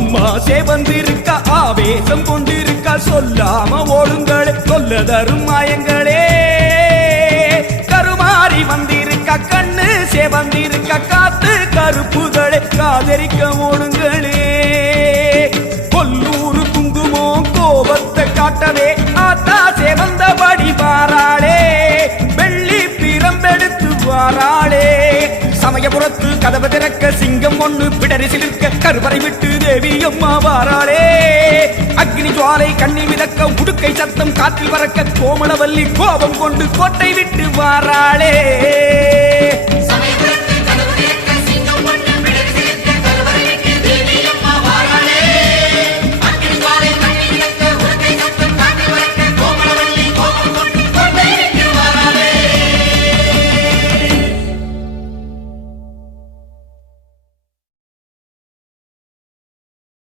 அம்மா சேவந்திருக்க ஆவேசம் கொண்டிருக்க சொல்லாம ஓடுங்களே சொல்ல தரும் மாயங்களே கருமாறி வந்திருக்க கண்ணு சேவந்திருக்க காத்து கருப்புகளே காதரிக்க ஓடுங்களே கொல்லூரு குங்குமம் கோபத்தை காட்டவே ஆத்தா சேவந்தபடி வாராளே வெள்ளி பிரம்பெடுத்து வாராளே சமயபுரத்து கதவு திறக்க சிங்கம் ஒண்ணு பிடரி சிலிர்க்க கருவறை விட்டு தேவி அம்மா வாராளே அக்னி ஜுவாலை கண்ணி மிதக்க உடுக்கை சத்தம் காற்றில் பறக்க கோமளவல்லி கோபம் கொண்டு கோட்டை விட்டு வாராளே